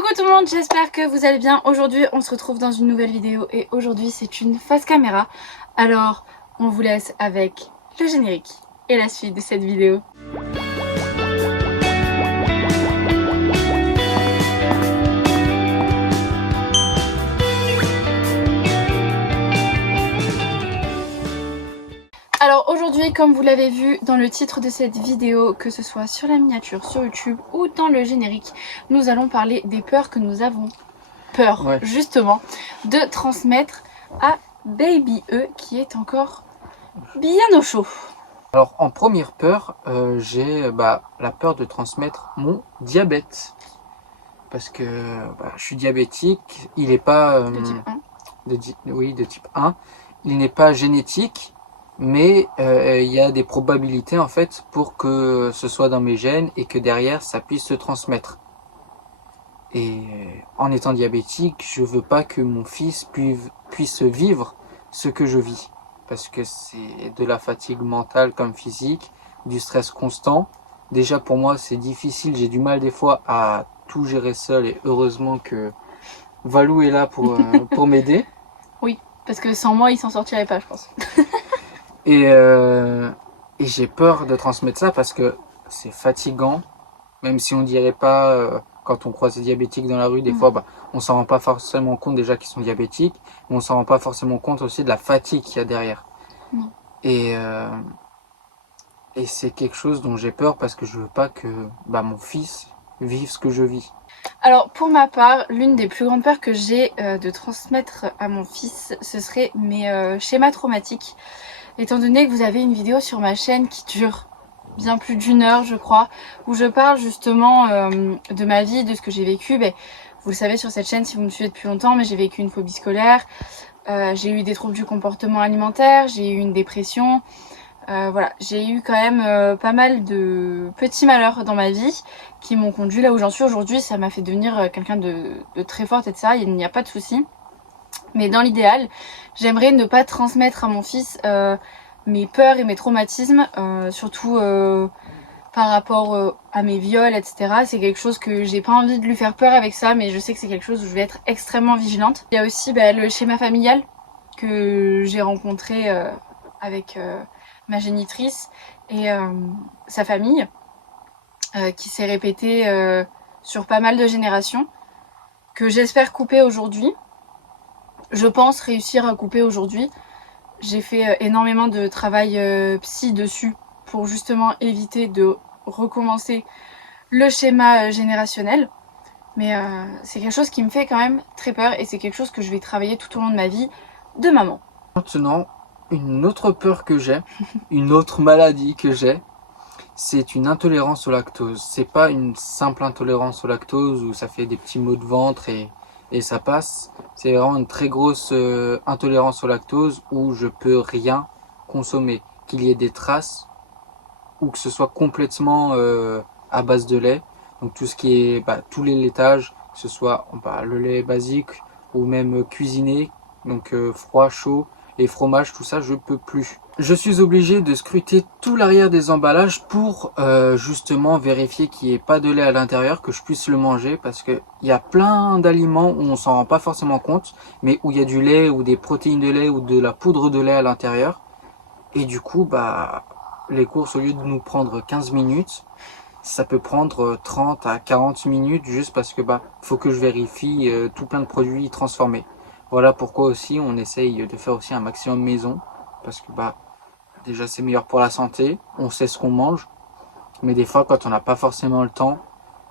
Coucou tout le monde, j'espère que vous allez bien. Aujourd'hui on se retrouve dans une nouvelle vidéo et aujourd'hui c'est une face caméra. Alors on vous laisse avec le générique et la suite de cette vidéo. Alors aujourd'hui, comme vous l'avez vu dans le titre de cette vidéo, que ce soit sur la miniature, sur YouTube ou dans le générique, nous allons parler des peurs que nous avons peur justement de transmettre à Baby E qui est encore bien au chaud. Alors en première peur, j'ai la peur de transmettre mon diabète. Parce que je suis diabétique, il n'est pas... De type 1 de type 1. Il n'est pas génétique. Mais il y a des probabilités en fait pour que ce soit dans mes gènes et que derrière ça puisse se transmettre. Et en étant diabétique, je veux pas que mon fils puisse vivre ce que je vis. Parce que c'est de la fatigue mentale comme physique, du stress constant. Déjà pour moi c'est difficile, j'ai du mal des fois à tout gérer seul et heureusement que Valou est là pour m'aider. Oui, parce que sans moi il s'en sortirait pas je pense. Et j'ai peur de transmettre ça parce que c'est fatigant, même si on dirait pas, quand on croise des diabétiques dans la rue, des fois on s'en rend pas forcément compte déjà qu'ils sont diabétiques, mais on s'en rend pas forcément compte aussi de la fatigue qu'il y a derrière. Et c'est quelque chose dont j'ai peur parce que je veux pas que mon fils vive ce que je vis. Alors pour ma part, l'une des plus grandes peurs que j'ai de transmettre à mon fils, ce serait mes schémas traumatiques. Étant donné que vous avez une vidéo sur ma chaîne qui dure bien plus d'1 heure je crois, où je parle justement de ma vie, de ce que j'ai vécu. Vous le savez sur cette chaîne si vous me suivez depuis longtemps, mais j'ai vécu une phobie scolaire, j'ai eu des troubles du comportement alimentaire, j'ai eu une dépression. Voilà, j'ai eu quand même pas mal de petits malheurs dans ma vie qui m'ont conduit là où j'en suis aujourd'hui. Ça m'a fait devenir quelqu'un de très forte, etc. Il n'y a pas de souci. Mais dans l'idéal, j'aimerais ne pas transmettre à mon fils mes peurs et mes traumatismes, surtout par rapport à mes viols, etc. C'est quelque chose que j'ai pas envie de lui faire peur avec ça, mais je sais que c'est quelque chose où je vais être extrêmement vigilante. Il y a aussi le schéma familial que j'ai rencontré avec ma génitrice et sa famille, qui s'est répété sur pas mal de générations, que j'espère couper aujourd'hui. Je pense réussir à couper aujourd'hui. J'ai fait énormément de travail psy dessus pour justement éviter de recommencer le schéma générationnel. Mais c'est quelque chose qui me fait quand même très peur et c'est quelque chose que je vais travailler tout au long de ma vie de maman. Maintenant, une autre peur que j'ai, une autre maladie que j'ai, c'est une intolérance au lactose. C'est pas une simple intolérance au lactose où ça fait des petits maux de ventre et ça passe. C'est vraiment une très grosse intolérance au lactose où je peux rien consommer. Qu'il y ait des traces ou que ce soit complètement à base de lait. Donc tout ce qui est tous les laitages, que ce soit le lait basique ou même cuisiné, donc froid, chaud, les fromages, tout ça je peux plus. Je suis obligé de scruter tout l'arrière des emballages pour justement vérifier qu'il n'y ait pas de lait à l'intérieur, que je puisse le manger, parce que il y a plein d'aliments où on s'en rend pas forcément compte, mais où il y a du lait ou des protéines de lait ou de la poudre de lait à l'intérieur. Et du coup, les courses, au lieu de nous prendre 15 minutes, ça peut prendre 30 à 40 minutes juste parce que faut que je vérifie tout plein de produits transformés. Voilà pourquoi aussi on essaye de faire aussi un maximum maison, parce que déjà c'est meilleur pour la santé, on sait ce qu'on mange, mais des fois quand on n'a pas forcément le temps,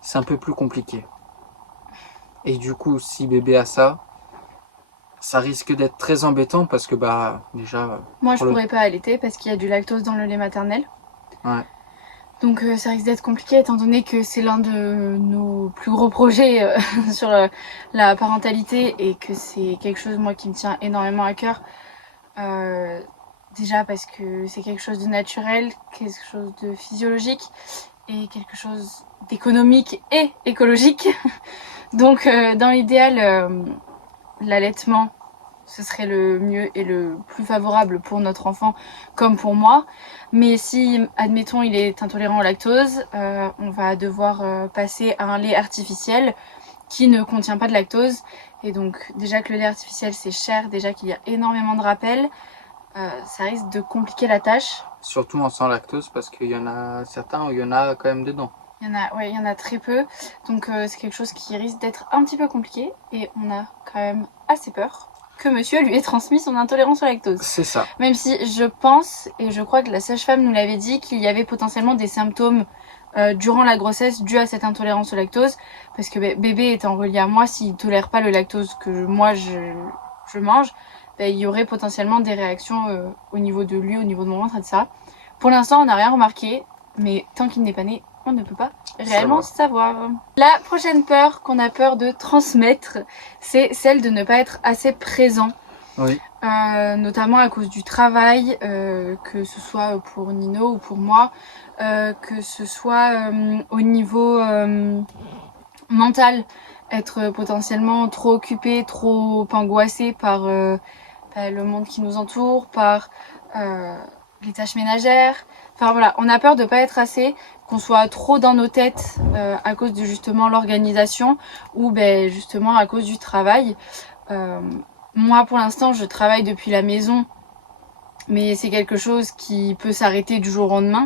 c'est un peu plus compliqué. Et du coup si bébé a ça, ça risque d'être très embêtant parce que déjà... Moi je pourrais pas allaiter parce qu'il y a du lactose dans le lait maternel. Ouais. Donc ça risque d'être compliqué étant donné que c'est l'un de nos plus gros projets sur la parentalité et que c'est quelque chose moi qui me tient énormément à cœur. Déjà parce que c'est quelque chose de naturel, quelque chose de physiologique et quelque chose d'économique et écologique. Donc dans l'idéal, l'allaitement ce serait le mieux et le plus favorable pour notre enfant comme pour moi. Mais si, admettons, il est intolérant au lactose, on va devoir passer à un lait artificiel qui ne contient pas de lactose. Et donc déjà que le lait artificiel c'est cher, déjà qu'il y a énormément de rappels, ça risque de compliquer la tâche. Surtout en sans lactose parce qu'il y en a certains où il y en a quand même dedans. Il y en a très peu, donc c'est quelque chose qui risque d'être un petit peu compliqué et on a quand même assez peur que monsieur lui ait transmis son intolérance au lactose. C'est ça. Même si je pense, et je crois que la sage-femme nous l'avait dit, qu'il y avait potentiellement des symptômes durant la grossesse dus à cette intolérance au lactose, parce que bébé étant relié à moi, s'il tolère pas le lactose que moi je mange, il y aurait potentiellement des réactions au niveau de lui, au niveau de mon ventre, etc. Pour l'instant, on n'a rien remarqué, mais tant qu'il n'est pas né, on ne peut pas réellement savoir. La prochaine peur qu'on a peur de transmettre, c'est celle de ne pas être assez présent. Oui. Notamment à cause du travail, que ce soit pour Nino ou pour moi, que ce soit au niveau mental, être potentiellement trop occupé, trop angoissé par le monde qui nous entoure, par les tâches ménagères. Enfin voilà, on a peur de pas être assez, qu'on soit trop dans nos têtes à cause de justement l'organisation ou justement à cause du travail. Moi pour l'instant je travaille depuis la maison, mais c'est quelque chose qui peut s'arrêter du jour au lendemain.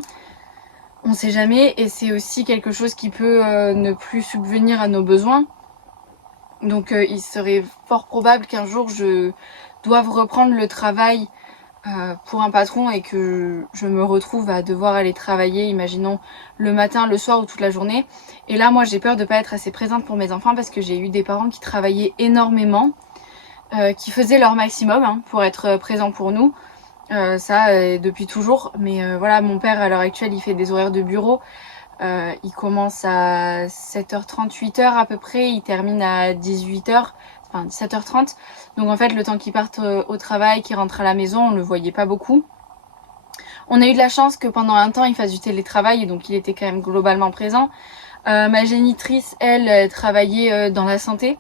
On sait jamais, et c'est aussi quelque chose qui peut ne plus subvenir à nos besoins. Donc il serait fort probable qu'un jour je doive reprendre le travail pour un patron et que je me retrouve à devoir aller travailler, imaginons le matin, le soir ou toute la journée. Et là moi j'ai peur de pas être assez présente pour mes enfants parce que j'ai eu des parents qui travaillaient énormément, qui faisaient leur maximum pour être présents pour nous. Depuis toujours, mais voilà, mon père à l'heure actuelle il fait des horaires de bureau. Il commence à 7h30, 8h à peu près, il termine à 18h, enfin 17h30. Donc en fait le temps qu'il parte au travail, qu'il rentre à la maison, on le voyait pas beaucoup. On a eu de la chance que pendant un temps il fasse du télétravail et donc il était quand même globalement présent. Ma génitrice, elle travaillait dans la santé.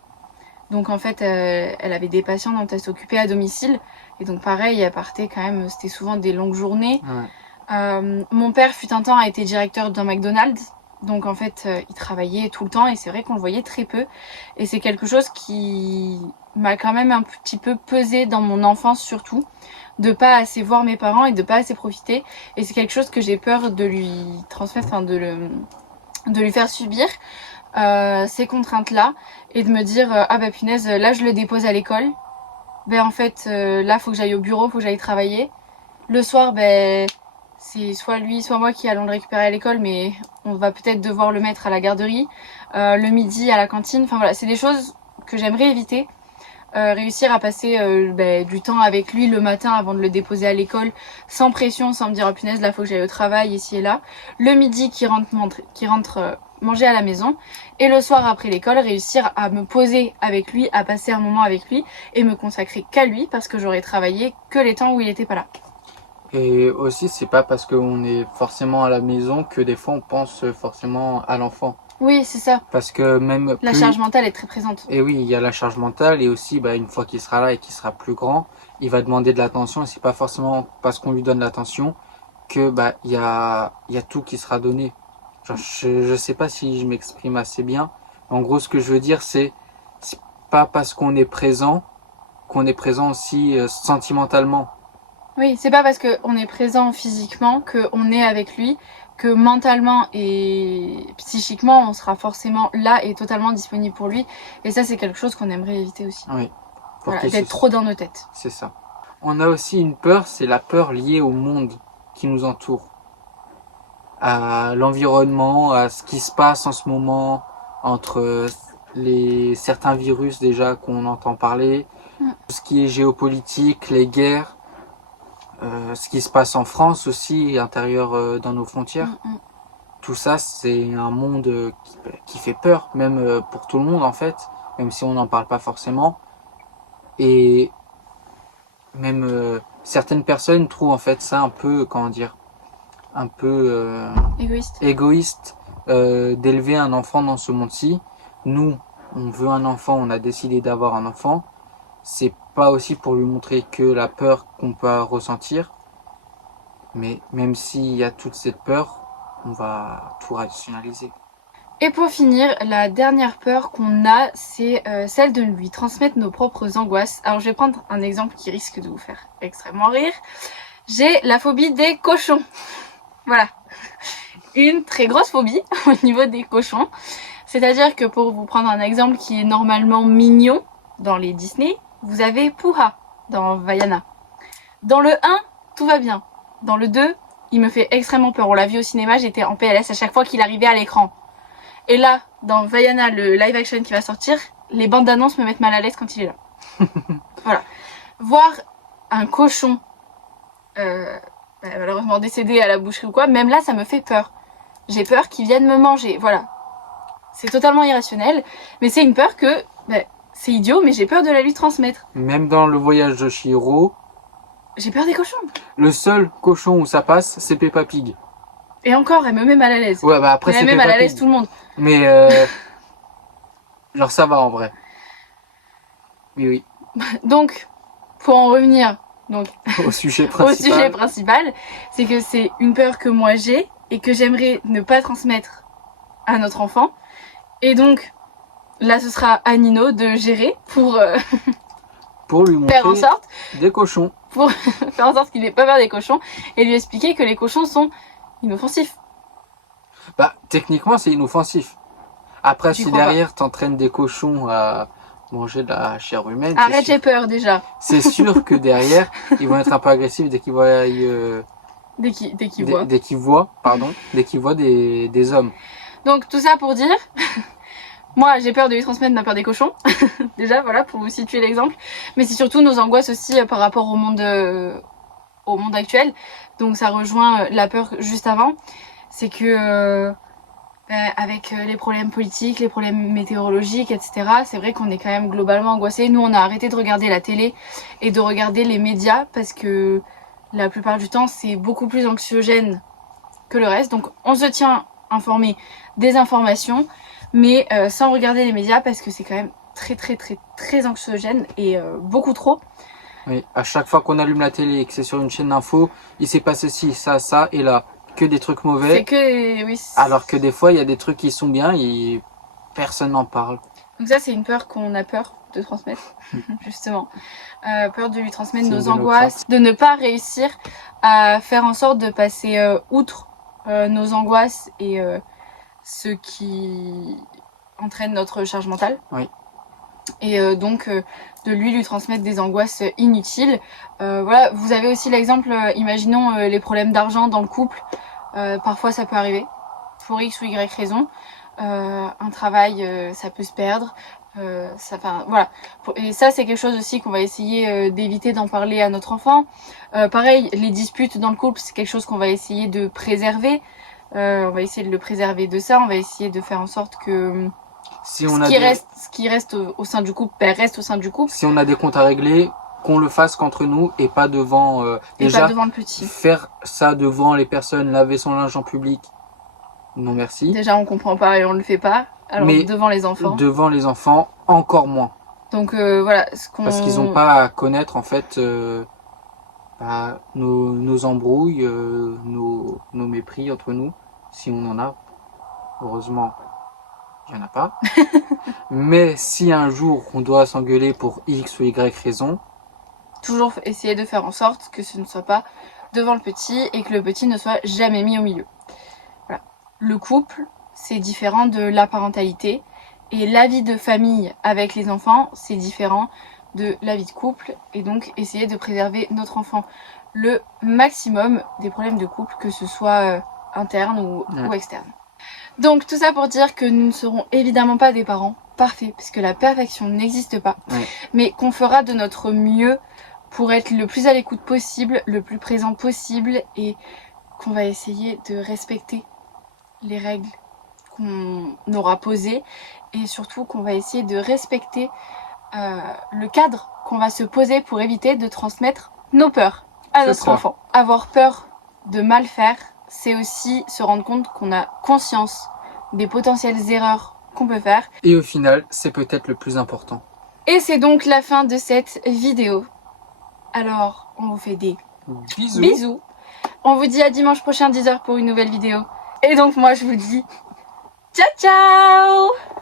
Donc en fait elle avait des patients dont elle s'occupait à domicile. Et donc pareil, elle partait quand même, c'était souvent des longues journées. Ouais. Mon père fut un temps a été directeur d'un McDonald's. Donc en fait il travaillait tout le temps et c'est vrai qu'on le voyait très peu. Et c'est quelque chose qui m'a quand même un petit peu pesé dans mon enfance surtout. De pas assez voir mes parents et de pas assez profiter. Et c'est quelque chose que j'ai peur de lui transmettre, enfin de lui faire subir. Ces contraintes là. Et de me dire ah bah punaise, là je le dépose à l'école. En fait là faut que j'aille au bureau, faut que j'aille travailler. Le soir c'est soit lui soit moi qui allons le récupérer à l'école, mais on va peut-être devoir le mettre à la garderie. Le midi à la cantine, enfin voilà, c'est des choses que j'aimerais éviter. Réussir à passer du temps avec lui le matin avant de le déposer à l'école sans pression, sans me dire oh punaise là faut que j'aille au travail ici et là. Le midi qui rentre manger à la maison, et le soir après l'école réussir à me poser avec lui, à passer un moment avec lui et me consacrer qu'à lui parce que j'aurais travaillé que les temps où il était pas là. Et aussi c'est pas parce qu'on est forcément à la maison que des fois on pense forcément à l'enfant. Oui c'est ça. Parce que même la charge mentale est très présente. Et oui, il y a la charge mentale et aussi une fois qu'il sera là et qu'il sera plus grand, il va demander de l'attention et c'est pas forcément parce qu'on lui donne l'attention que il y a tout qui sera donné. Genre, je sais pas si je m'exprime assez bien. En gros, ce que je veux dire, c'est pas parce qu'on est présent aussi sentimentalement. Oui, c'est pas parce qu'on est présent physiquement qu'on est avec lui, que mentalement et psychiquement on sera forcément là et totalement disponible pour lui. Et ça c'est quelque chose qu'on aimerait éviter aussi. Oui. Voilà, d'être trop dans nos têtes. C'est ça. On a aussi une peur, c'est la peur liée au monde qui nous entoure. À l'environnement, à ce qui se passe en ce moment entre certains virus déjà qu'on entend parler, tout ce qui est géopolitique, les guerres, ce qui se passe en France aussi, intérieur dans nos frontières. Tout ça, c'est un monde qui fait peur, même pour tout le monde en fait, même si on n'en parle pas forcément. Et même certaines personnes trouvent en fait ça un peu, un peu égoïste d'élever un enfant dans ce monde-ci. Nous, on veut un enfant, on a décidé d'avoir un enfant. C'est pas aussi pour lui montrer que la peur qu'on peut ressentir, mais même s'il y a toute cette peur, on va tout rationaliser. Et pour finir, la dernière peur qu'on a, c'est celle de lui transmettre nos propres angoisses. Alors je vais prendre un exemple qui risque de vous faire extrêmement rire. J'ai la phobie des cochons. Voilà. Une très grosse phobie au niveau des cochons. C'est-à-dire que pour vous prendre un exemple qui est normalement mignon dans les Disney, vous avez Puha dans Vaiana. Dans le 1, tout va bien. Dans le 2, il me fait extrêmement peur. On l'a vu au cinéma, j'étais en PLS à chaque fois qu'il arrivait à l'écran. Et là, dans Vaiana, le live action qui va sortir, les bandes d'annonces me mettent mal à l'aise quand il est là. Voilà. Voir un cochon malheureusement décédé à la boucherie ou quoi, même là, ça me fait peur. J'ai peur qu'il vienne me manger. Voilà. C'est totalement irrationnel, mais c'est une peur que... c'est idiot, mais j'ai peur de la lui transmettre. Même dans le voyage de Chihiro, j'ai peur des cochons. Le seul cochon où ça passe, c'est Peppa Pig. Et encore, elle me met mal à l'aise. Ouais, bah après c'est elle met mal à l'aise tout le monde. Mais genre ça va en vrai. Oui. Donc, pour en revenir au sujet principal, c'est que c'est une peur que moi j'ai et que j'aimerais ne pas transmettre à notre enfant. Et donc, là, ce sera à Nino de gérer pour lui montrer faire en sorte des cochons. Pour faire en sorte qu'il n'ait pas peur des cochons et lui expliquer que les cochons sont inoffensifs. Bah, techniquement, c'est inoffensif. Après, si derrière t'entraînes des cochons à manger de la chair humaine... Arrête, j'ai peur déjà. C'est sûr que derrière, ils vont être un peu agressifs dès qu'ils voient... Dès qu'ils voient des hommes. Donc tout ça pour dire, moi j'ai peur de lui transmettre ma peur des cochons, déjà voilà pour vous situer l'exemple, mais c'est surtout nos angoisses aussi par rapport au monde actuel, donc ça rejoint la peur juste avant, c'est que avec les problèmes politiques, les problèmes météorologiques, etc., c'est vrai qu'on est quand même globalement angoissés. Nous on a arrêté de regarder la télé et de regarder les médias parce que la plupart du temps c'est beaucoup plus anxiogène que le reste, donc on se tient informé des informations, mais sans regarder les médias parce que c'est quand même très anxiogène et beaucoup trop. Oui, à chaque fois qu'on allume la télé et que c'est sur une chaîne d'info, il s'est passé ci, ça et là, que des trucs mauvais. C'est que oui. Alors que des fois il y a des trucs qui sont bien et personne n'en parle. Donc ça c'est une peur qu'on a peur de transmettre, justement. Peur de lui transmettre nos angoisses, de ne pas réussir à faire en sorte de passer outre nos angoisses et ce qui entraîne notre charge mentale. Oui. Et donc de lui transmettre des angoisses inutiles. Voilà, vous avez aussi l'exemple, imaginons les problèmes d'argent dans le couple. Parfois ça peut arriver, pour X ou Y raison. Un travail, ça peut se perdre. Voilà. Et ça c'est quelque chose aussi qu'on va essayer d'éviter d'en parler à notre enfant. Pareil, les disputes dans le couple, c'est quelque chose qu'on va essayer de préserver. On va essayer de le préserver de ça. On va essayer de faire en sorte que ce qui reste au sein du couple, reste au sein du couple. Si on a des comptes à régler, qu'on le fasse qu'entre nous et pas devant... déjà, pas devant le petit. Faire ça devant les personnes, laver son linge en public, non merci. Déjà on comprend pas et on le fait pas. Alors mais devant les enfants. Devant les enfants, encore moins. Donc voilà. Parce qu'ils n'ont pas à connaître en fait nos embrouilles, nos mépris entre nous, si on en a. Heureusement, il n'y en a pas. Mais si un jour on doit s'engueuler pour X ou Y raison, toujours essayer de faire en sorte que ce ne soit pas devant le petit et que le petit ne soit jamais mis au milieu. Voilà. Le couple, c'est différent de la parentalité et la vie de famille avec les enfants, c'est différent de la vie de couple, et donc essayer de préserver notre enfant le maximum des problèmes de couple, que ce soit interne ou externe. Donc tout ça pour dire que nous ne serons évidemment pas des parents parfaits, parce que la perfection n'existe pas, mais qu'on fera de notre mieux pour être le plus à l'écoute possible, le plus présent possible, et qu'on va essayer de respecter les règles qu'on aura posées, et surtout qu'on va essayer de respecter le cadre qu'on va se poser pour éviter de transmettre nos peurs à notre enfant. Avoir peur de mal faire, c'est aussi se rendre compte qu'on a conscience des potentielles erreurs qu'on peut faire. Et au final, c'est peut-être le plus important. Et c'est donc la fin de cette vidéo. Alors, on vous fait des bisous. On vous dit à dimanche prochain 10h pour une nouvelle vidéo. Et donc moi je vous dis Ciao ciao!